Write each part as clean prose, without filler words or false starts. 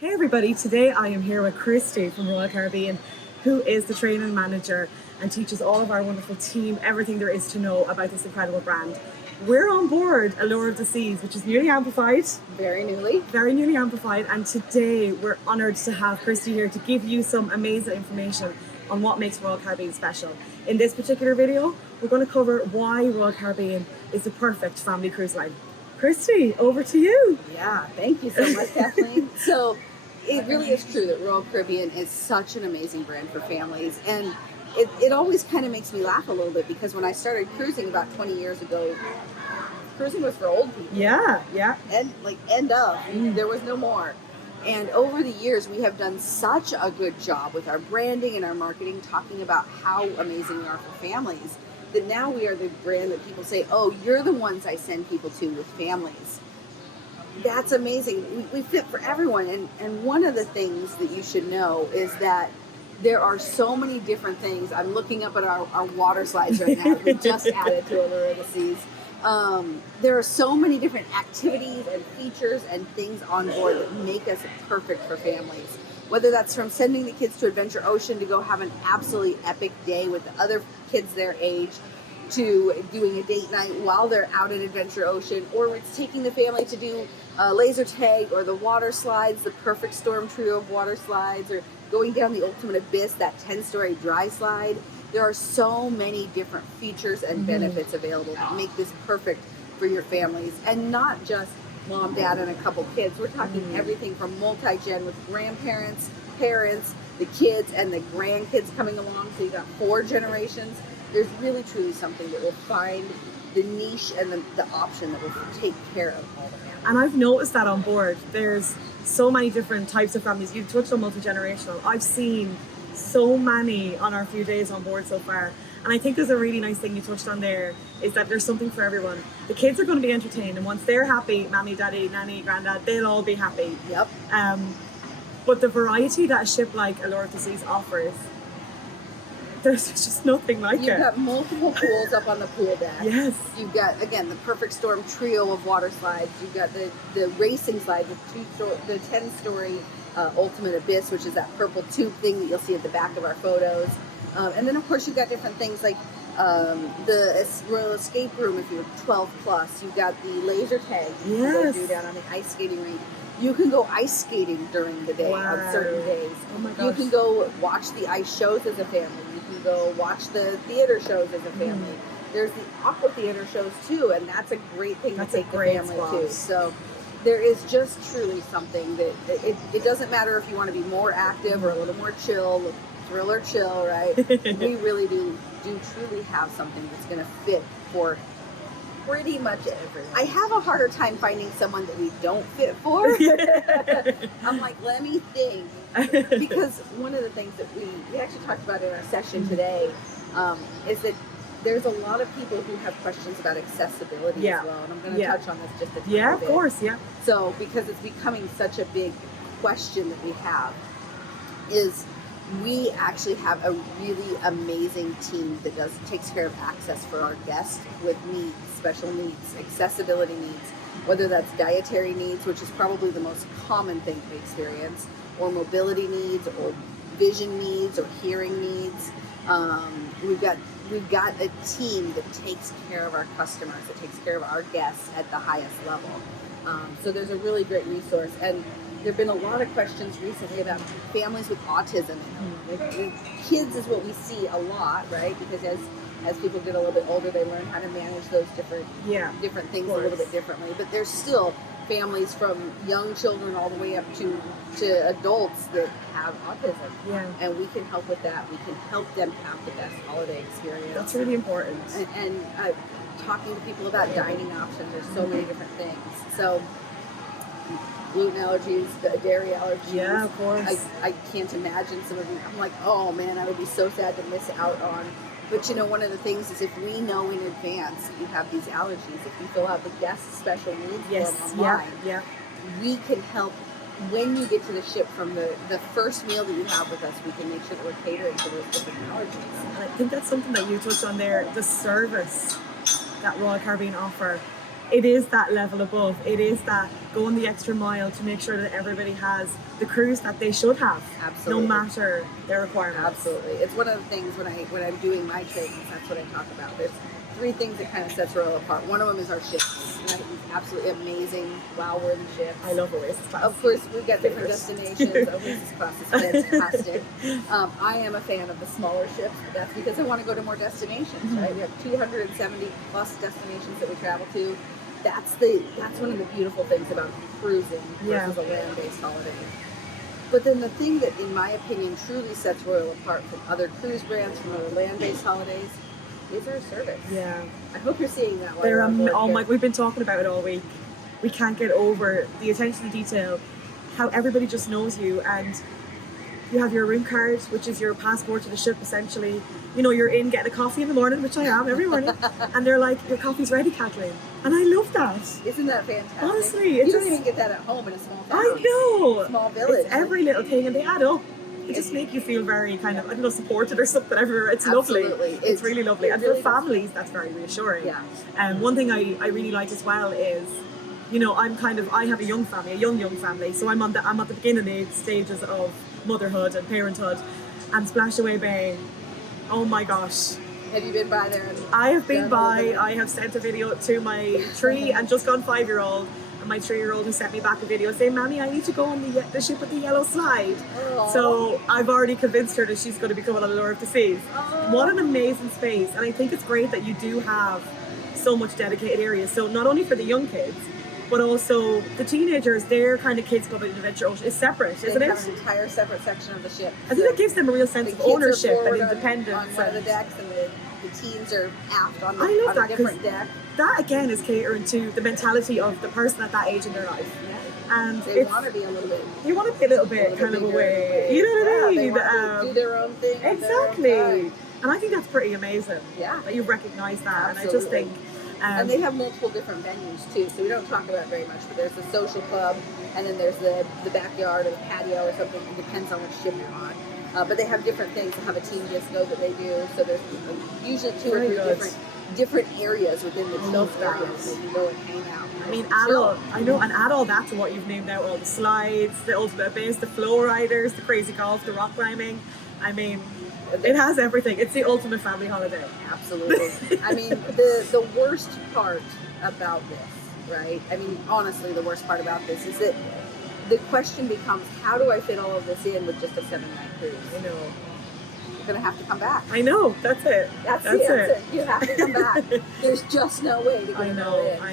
Hey everybody, today I am here with Kristi from Royal Caribbean, who is the training manager and teaches all of our wonderful team everything there is to know about this incredible brand. We're on board Allure of the Seas, which is newly amplified. Very newly amplified, and today we're honoured to have Kristi here to give you some amazing information on what makes Royal Caribbean special. In this particular video, we're going to cover why Royal Caribbean is the perfect family cruise line. Kristi, over to you. Yeah, thank you so much, Kathleen. So it really is true that Royal Caribbean is such an amazing brand for families, and it always kind of makes me laugh a little bit because when I started cruising about 20 years ago, cruising was for old people. Yeah. End of. There was no more. And over the years, we have done such a good job with our branding and our marketing, talking about how amazing we are for families, that now we are the brand that people say, oh, you're the ones I send people to with families. That's amazing. We fit for everyone. And one of the things that you should know is that there are so many different things. I'm looking up at our water slides right now. We just added to Allure of the Seas. There are so many different activities and features and things on board that make us perfect for families. Whether that's from sending the kids to Adventure Ocean to go have an absolutely epic day with the other kids their age, to doing a date night while they're out at Adventure Ocean, or it's taking the family to do laser tag or the water slides, the perfect storm trio of water slides, or going down the ultimate abyss, that 10-story dry slide. There are so many different features and benefits available that make this perfect for your families, and not just mom, dad, and a couple kids. We're talking everything from multi-gen with grandparents, parents, the kids, and the grandkids coming along. So you got 4 generations. There's really truly something that will find the niche and the option that will take care of all the families. And I've noticed that on board, there's so many different types of families. You've touched on multi-generational. I've seen so many on our few days on board so far. And I think there's a really nice thing you touched on there, is that there's something for everyone. The kids are going to be entertained, and once they're happy, mommy, daddy, nanny, granddad, they'll all be happy. Yep. But the variety that a ship like Allure of the Seas offers, there's just nothing like it. You've got multiple pools up on the pool deck. Yes. You've got, again, the perfect storm trio of water slides. You've got the racing slide with the 10-story ultimate abyss, which is that purple tube thing that you'll see at the back of our photos. And then, of course, you've got different things like the Royal Escape Room if you're 12 plus. You've got the laser tag you can go do down on the ice skating rink. You can go ice skating during the day on certain days. Oh my gosh. You can go watch the ice shows as a family. You can go watch the theater shows as a family. There's the aqua theater shows too, and that's a great thing to take the family to. So there is just truly something that it doesn't matter if you want to be more active or a little more chill, thrill or chill, right? We really do truly have something that's going to fit for pretty much everyone. I have a harder time finding someone that we don't fit for. I'm like, let me think. Because one of the things that we actually talked about in our session today is that there's a lot of people who have questions about accessibility as well. And I'm going to touch on this just a tiny bit. Yeah, of course, yeah. So, because it's becoming such a big question that we have, is we actually have a really amazing team that takes care of access for our guests with needs, special needs, accessibility needs, whether that's dietary needs, which is probably the most common thing we experience, or mobility needs, or vision needs, or hearing needs. We've got a team that takes care of our customers, that takes care of our guests at the highest level. So there's a really great resource. And there have been a lot of questions recently about families with autism. Kids is what we see a lot, right? Because as people get a little bit older, they learn how to manage those different things a little bit differently. But there's still families from young children all the way up to adults that have autism. Yeah. And we can help with that. We can help them have the best holiday experience. That's really important. And talking to people about dining options. There's so many different things. So gluten allergies, dairy allergies. Yeah, of course. I can't imagine some of them. I'm like, oh man, I would be so sad to miss out on. But you know, one of the things is if we know in advance that you have these allergies, if you fill out the guest special needs form online, we can help when you get to the ship from the first meal that you have with us. We can make sure that we're catering to those different allergies. And I think that's something that you touched on there, the service that Royal Caribbean offer. it is that level above. It is that going the extra mile to make sure that everybody has the cruise that they should have. Absolutely. No matter their requirements. Absolutely. It's one of the things when I'm doing my trainings, that's what I talk about. There's 3 things that kind of sets Royal apart. One of them is our ships. Right? It's absolutely amazing, wow-worthy ships. I love Oasis class. Of course, we've got different destinations. Oasis class is fantastic. I am a fan of the smaller ships, but that's because I want to go to more destinations, right? We have 270 plus destinations that we travel to. That's one of the beautiful things about cruising versus a land-based holiday. But then the thing that, in my opinion, truly sets Royal apart from other cruise brands, from other land-based holidays, is our service. Yeah. I hope you're seeing that. They're we've been talking about it all week. We can't get over the attention to detail, how everybody just knows you, and you have your room card, which is your passport to the ship, essentially. You know, you're in getting a coffee in the morning, which I am every morning, and they're like, your coffee's ready, Kathleen. And I love that. Isn't that fantastic? Honestly, you don't even get that at home in a small town. I know. Small village. It's every little thing, and they add up. They just make you feel very kind of, I don't know, supported or something everywhere. It's lovely. It's really lovely. And really for families, that's very reassuring. Yeah. One thing I really like as well is, you know, I have a young family, a young family, so I'm at the beginning stages of motherhood and parenthood, and Splashaway Bay, oh my gosh. Have you been by there? I have been by. I have sent a video to my 3 and just gone 5-year-old, and my 3-year-old who sent me back a video saying, "Mommy, I need to go on the ship with the yellow slide." Aww. So I've already convinced her that she's going to be coming on Allure of the Seas. Aww. What an amazing space, and I think it's great that you do have so much dedicated areas. So not only for the young kids, but also the teenagers, their kind of kids club and adventure is separate, isn't it? They have an entire separate section of the ship. I think that gives them a real sense of ownership and independence. On one of the decks, and the teens are aft on a different deck. That again is catering to the mentality of the person at that age in their life. Yeah. And they want to be a little bit. They want to be a little bit kind of away. You know what I mean? They want to do their own thing. Exactly. And I think that's pretty amazing. Yeah. That you recognise that. Absolutely. And I just think. And they have multiple different venues too, so we don't talk about it very much. But there's the social club, and then there's the backyard or the patio or something. It depends on which ship you're on. But they have different things. They have a team disco that they do. So there's usually 2 or 3 different areas within the disco areas that you go and hang out. I mean, add all that to what you've named out: all the slides, the ultimate base, the flow riders, the crazy golf, the rock climbing. I mean, it has everything. It's the ultimate family holiday. Absolutely. I mean, the worst part about this, right? I mean, honestly, the worst part about this is that the question becomes, how do I fit all of this in with just a 7-night cruise? I know. You're going to have to come back. I know. That's it. That's it. You have to come back. There's just no way to get I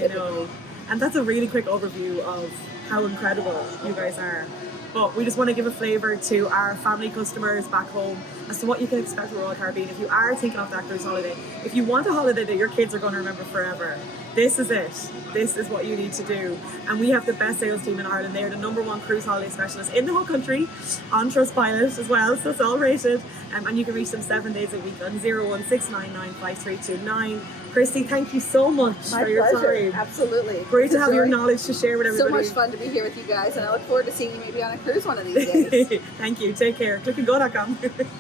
know. And that's a really quick overview of how incredible you guys are. But we just want to give a flavour to our family customers back home as to what you can expect from Royal Caribbean. If you are thinking of that cruise holiday, if you want a holiday that your kids are going to remember forever, this is it. This is what you need to do. And we have the best sales team in Ireland. They're the #1 cruise holiday specialist in the whole country on Trustpilot as well, so it's all rated. And you can reach them 7 days a week on 016995329. Kristi, thank you so much for your time. Absolutely. Great to have your knowledge to share with everybody. So much fun to be here with you guys, and I look forward to seeing you maybe on a cruise one of these days. Thank you. Take care. Click&Go.com.